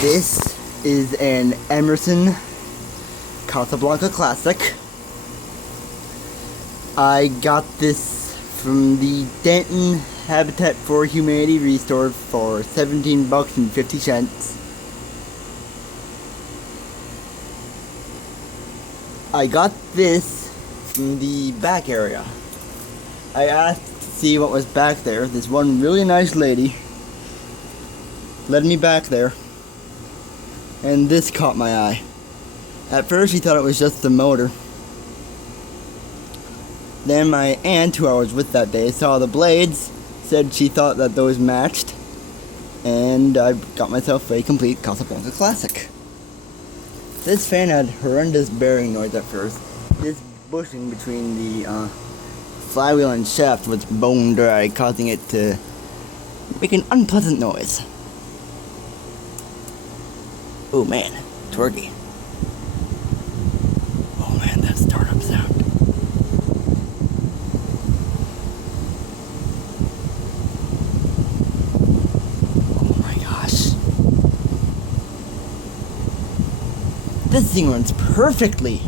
This is an Emerson Casablanca Classic. I got this from the Denton Habitat for Humanity Restored for $17.50. I got this from the back area. I asked to see what was back there. This one really nice lady led me back there, and this caught my eye. At first she thought it was just the motor. Then my aunt, who I was with that day, saw the blades, said she thought that those matched, and I got myself a complete Casablanca Classic. This fan had horrendous bearing noise at first. This bushing between the flywheel and shaft was bone dry, causing it to make an unpleasant noise. Oh man, twerky. Oh man, that startup sound. Oh my gosh. This thing runs perfectly.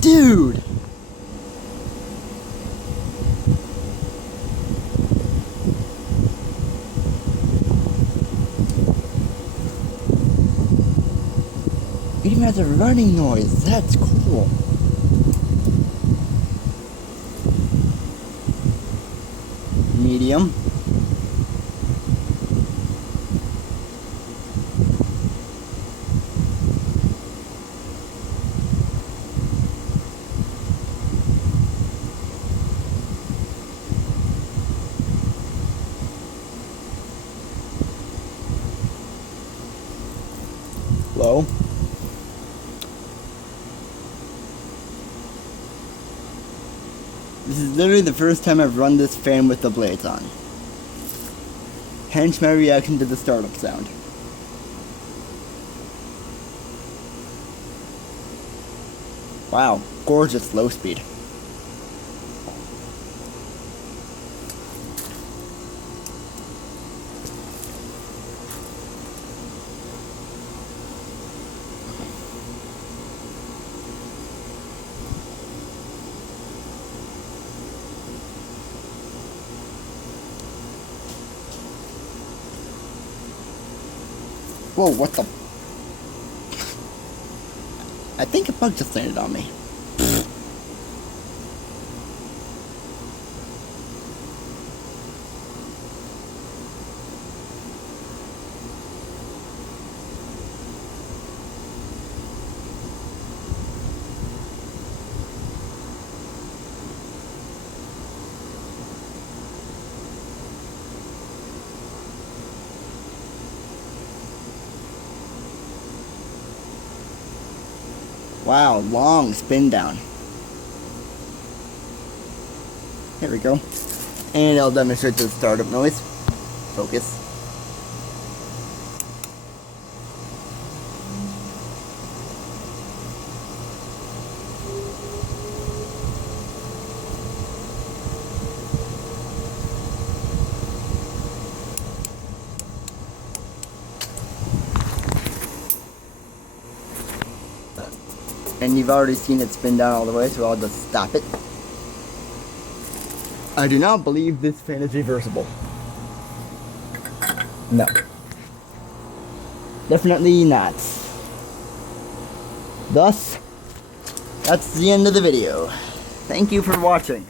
Dude! It even has a running noise. That's cool. Medium. Low. This is literally the first time I've run this fan with the blades on. Hence my reaction to the startup sound. Wow, gorgeous low speed. Whoa, what the? I think a bug just landed on me. Wow, long spin down. Here we go. And I'll demonstrate the startup noise. Focus. And you've already seen it spin down all the way, so I'll just stop it. I do not believe this fan is reversible. No. Definitely not. Thus, that's the end of the video. Thank you for watching.